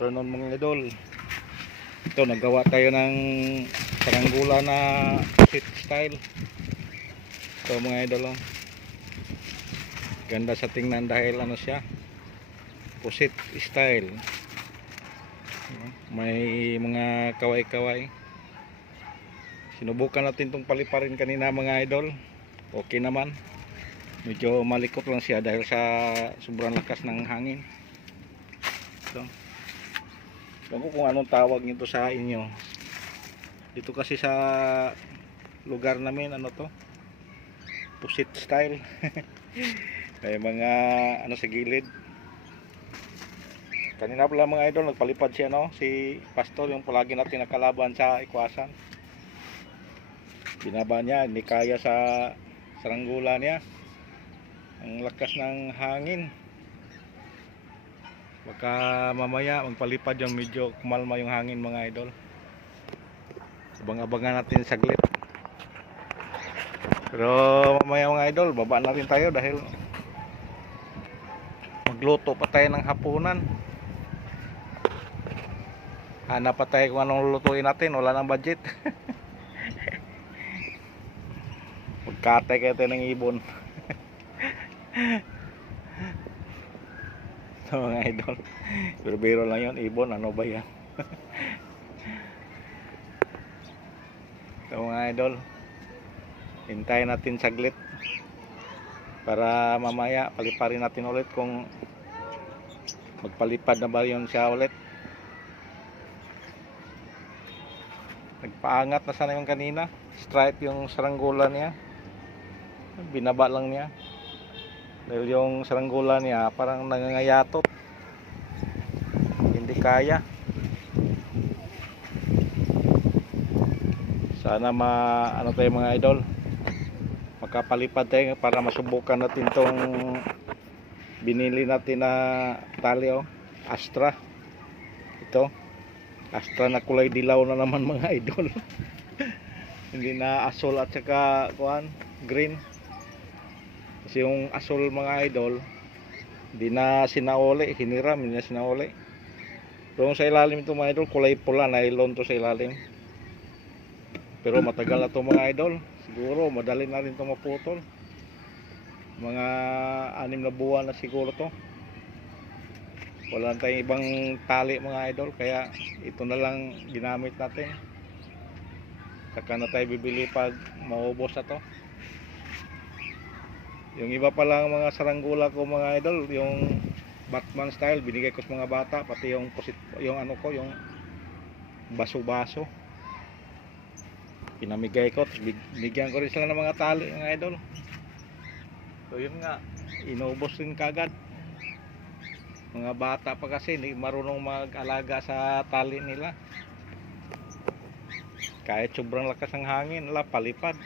afternoon mga idol. Ito, naggawa tayo ng saranggula na pusit style. Ito mga idol, oh. Ganda sa tingnan dahil ano siya, pusit style. May mga kaway-kaway. Sinubukan natin itong paliparin kanina mga idol. Okay naman. Medyo malikot lang siya dahil sa sobrang lakas ng hangin. Ito. Ewan ko kung anong tawag nito sa inyo. Dito kasi sa lugar namin, ano to? Pusit style. May mga ano sa gilid. Kanina pala mga idol, nagpalipad siya, no? Si Pastor, yung palagi natin nakalaban sa ikwasan. Binaba niya, hindi kaya sa saranggula niya. Ang lakas ng hangin. Baka mamaya magpalipad yung medyo kumalma yung hangin mga idol. Abang-abangan natin saglit. Pero mamaya mga idol, baba na rin tayo dahil magluto pa tayo ng hapunan. Hanap pa tayo kung anong lulutuin natin, wala nang budget. Magkatay kayo tayo ng ibon. So, mga idol, biro-biro lang yun, ibon, ano ba yan? So mga idol, hintayin natin saglit para mamaya paliparin natin ulit kung magpalipad na ba yun siya ulit. Nagpaangat na sana yung kanina, stripe yung saranggula niya, binaba lang niya dahil yung saranggula niya parang nangangayatot, hindi kaya. Sana ano tayo mga idol, makapalipad tayo para masubukan natin tong binili natin na tali, oh, Astra. Ito Astra na kulay dilaw na naman mga idol. Hindi na asol at saka kuan green. Kasi yung asol mga idol, hindi na sinauli, hiniram, hindi na sinauli. Pero sa ilalim ito mga idol, kulay pula, nylon to sa ilalim. Pero matagal na to mga idol. Siguro madali na rin to maputol. Mga 6 na buwan na siguro to. Wala tayong ibang tali mga idol, kaya ito na lang ginamit natin. Saka na tayo bibili pag maubos na to. Yung iba pa lang mga saranggula ko mga idol, yung Batman style, binigay ko sa mga bata, pati yung yung ano ko, yung baso-baso. Pinamigay ko, bigyan ko rin sila ng mga tali mga idol. So yun nga, inubos rin kagad. Mga bata pa kasi, hindi marunong mag-alaga sa tali nila. Kahit sobrang lakas ng hangin, palipad.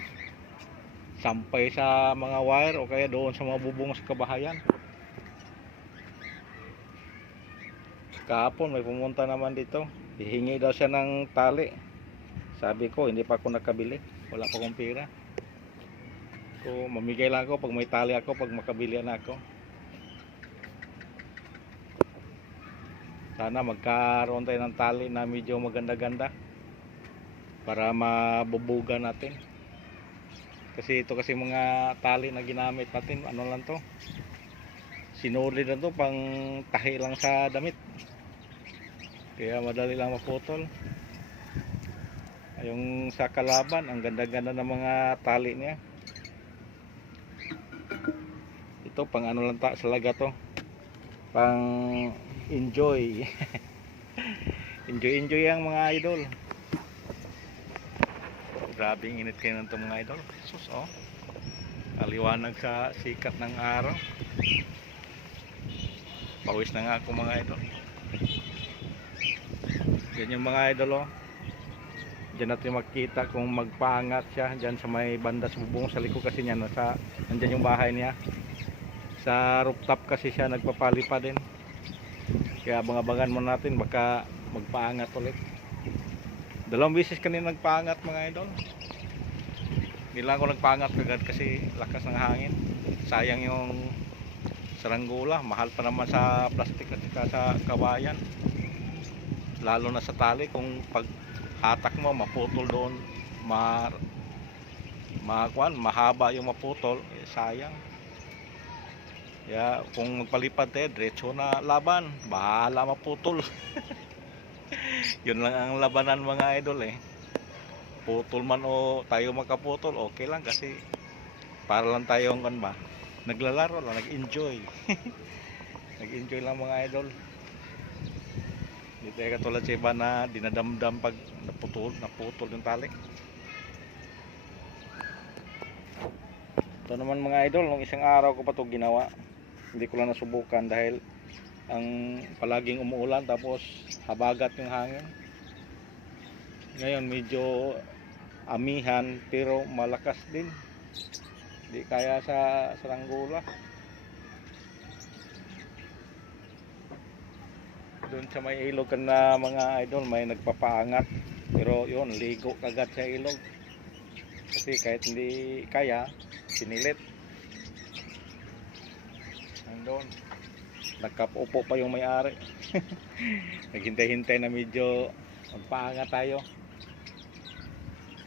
Sampay sa mga wire o kaya doon sa mga bubong sa kabahayan. Kahapon may pumunta naman dito, hihingi daw siya ng tali. Sabi ko hindi pa ako nakabili, wala pa akong pera. So mamigay lang ako pag may tali ako, pag makabili na ako. Sana magkaroon tayo ng tali na medyo maganda-ganda para mabubugan natin. Kasi ito kasi mga tali na ginamit natin, ano lang to, sinulid na to, pang tahi lang sa damit, kaya madali lang maputol. Yung sa kalaban, ang ganda-ganda ng mga tali niya. Ito pang ano lang talaga to, pang enjoy. Enjoy ang mga idol. Grabing init kayo nito mga idol. Sus, oh. Aliwanag sa sikat ng araw. Pawis na nga ako mga idol. Yan yung mga idol, oh. Diyan natin makita kung magpaangat siya. Diyan sa may banda sa bubong sa likod kasi niya, no? Nandyan yung bahay niya. Sa rooftop kasi siya nagpapalipad din. Kaya abangan muna natin, baka magpaangat ulit. 2 beses kanina nagpaangat mga idol. Hindi lang ako nagpaangat kagad kasi lakas ng hangin. Sayang yung saranggula, mahal pa naman sa plastic at saka sa kawayan. lalo na sa tali, kung pag hatak mo maputol doon, mahaba yung maputol, sayang. Kaya kung magpalipad tayo, diretso na laban, bahala maputol. Yun lang ang labanan mga idol putol man o tayo makaputol, okay lang, kasi para lang tayong naglalaro lang, nag-enjoy. Nag-enjoy lang mga idol. Hindi tayo katulad sa iba na dinadamdam pag naputol yung tali. Ito naman mga idol, nung isang araw ko pa ito ginawa, hindi ko lang nasubukan dahil ang palaging umuulan, tapos habagat yung hangin. Ngayon medyo amihan pero malakas din, hindi kaya sa saranggola. Doon sa may ilog kan na mga idol, may nagpapaangat, pero yun, ligo kagat sa ilog kasi kahit hindi kaya, pinilit. Nandun, nagkapupo pa yung may-ari. Naghintay-hintay na medyo magpaangat tayo.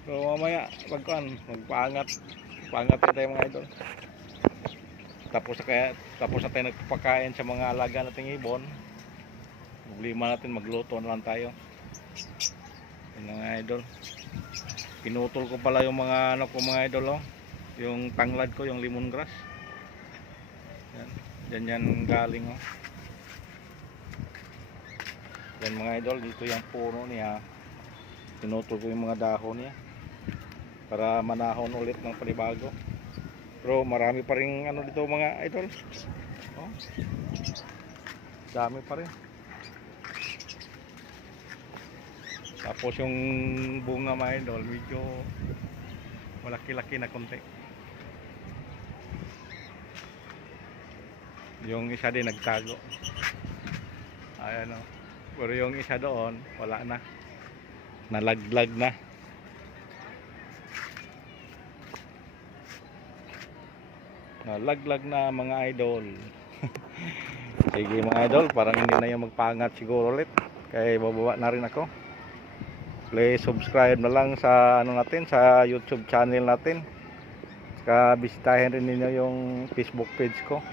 So mamaya magpaangat na tayo mga idol. Tapos na tayo nagpapakain sa mga alaga nating ibon. Problema natin, magluto na lang tayo. Yung mga idol, pinutol ko pala yung mga mga idol yung tanglad ko, yung lemongrass. Yan galing yan mga idol, dito yung puno niya, pinutol ko yung mga dahon niya para manahon ulit ng panibago. Pero marami pa rin dito mga idol, dami pa rin. Tapos yung bunga mga idol, medyo malaki-laki na konti. Yung isa din nagtago, ayan pero yung isa doon wala na, nalaglag na. Nalaglag na mga idol. Sige mga idol, parang hindi na yung magpangat siguro ulit, kaya bababa na rin ako. Please subscribe na lang sa natin, sa YouTube channel natin. Saka bisitahin rin ninyo yung Facebook page ko.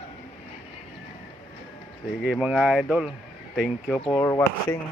Sige mga idol, thank you for watching.